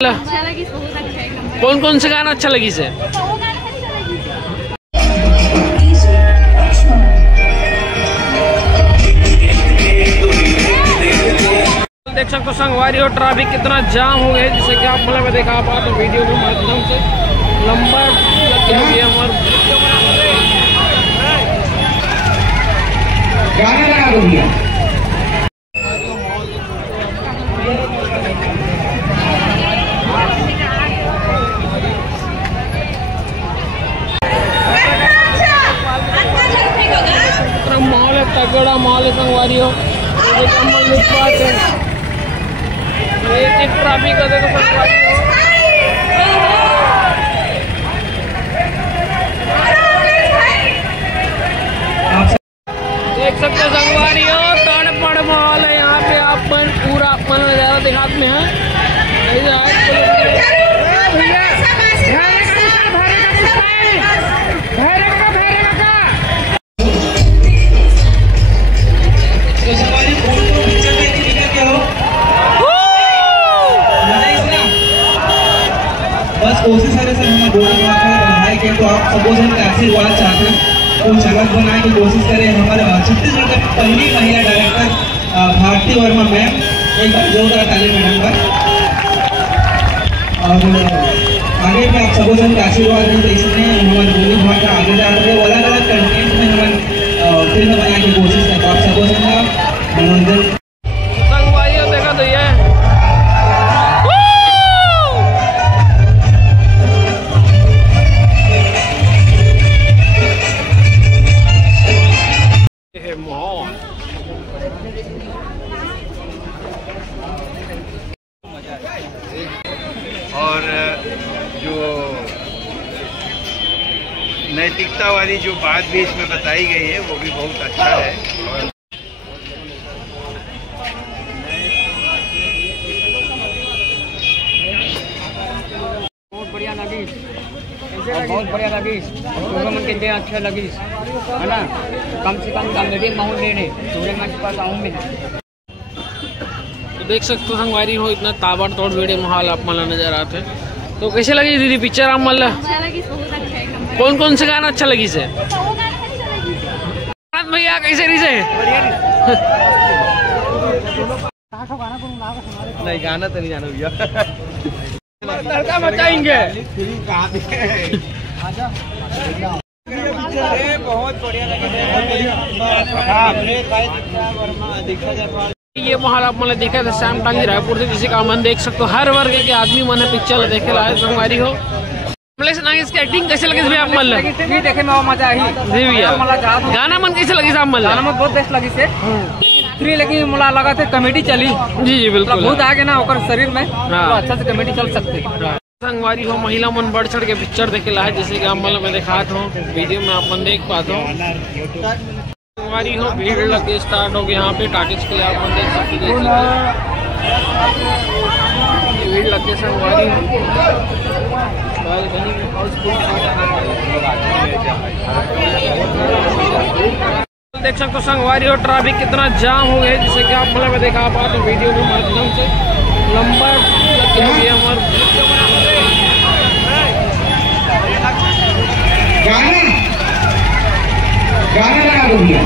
अच्छा लगी, बहुत अच्छा है। कौन कौन से गाना अच्छा लगी से? देख सकते हो संगवारी और ट्रैफिक कितना जाम हो गया, जिससे कि आप मतलब देखा पा तो वीडियो के माध्यम से लंबा लगे हुए हमारे गाना लगा दो भैया। माहौल है, तगड़ा माहौल है संगवारी हो। बात है ये ट्रैफिक का देखो संगवारी हो। देख सकते हो संगवारी हो, तड़पड़ माहौल है यहाँ पे। आप पूरा अपन नजारा दिखाते में है। बस कोशिश है सर हमें बनाए के, तो आप सपोज हम टैक्सी वाला चाहते हैं तो झलक बनाने की कोशिश करें। हमारे छत्तीसगढ़ की पहली महिला डायरेक्टर भारती वर्मा मैम, एक बार जोरदार ताली मैडम का। और आगे भी आप सपोज हम आशीर्वाद दें तो इसमें हमारे बोली भाषा आगे जा रहे हैं। अलग अलग कंटेंट में हमें फिल्म बनाने की कोशिश है, तो आप सपोज हम मनोरंजन देखा तो ये माहौल। और जो नैतिकता वाली जो बात भी इसमें बताई गई है वो भी बहुत अच्छा है। और बहुत बढ़िया लगी, बहुत बढ़िया लगी। मन के दे अच्छा लगी है ना। कम से कम कॉमेडी माहौल लेने टूर्नामेंट के पास आऊँ मैं। तो देख सकते हो संगवारी हो, इतना ताबड़तोड़ वीडियो माहौल आप मला नजर आते। तो कैसे लगी दीदी पिक्चर? आप मला अच्छा लगी, बहुत अच्छा है। कौन कौन से गाना अच्छा लगी से? भैया कैसे रही से? नहीं गाना तो नहीं जाना भैया, लड़का मचाएंगे। बहुत बढ़िया लगे। ये माहौल आप मैंने देखा था श्याम टांगी रायपुर से, जिसे का मन देख सकते हो हर वर्ग के आदमी मन पिक्चर देखे लाए संगवारी हो। इसकी एक्टिंग कैसे लगी भैया आप मन? देखे में मजा आई जी भैया। गाना मन कैसे लगी साहब? गाना में बहुत बेस्ट लगी से थ्री, लेकिन मुला लगा थे कॉमेडी चली। जी जी बिल्कुल, बहुत आगे ना होकर शरीर में तो अच्छा से कॉमेडी चल सकते। संगवारी हो महिला मन बढ़ चढ़ के पिक्चर देखे ला है, जैसे कि आप मतलब मैं दिखाता हूँ वीडियो में आप मन देख पाता हूँ। संगवारी हो भीड़ लगे स्टार्ट हो गई यहाँ पे टाकिज के लिए, आप मन देख सकते भीड़ लगे संगवारी हो। देख सकते हो संगवारी और ट्रैफिक कितना जाम हो गया, जिससे कि आप मतलब मैं दिखा पा तो वीडियो के माध्यम से लंबा लगे हुए हमारे गाना लगा दो भैया।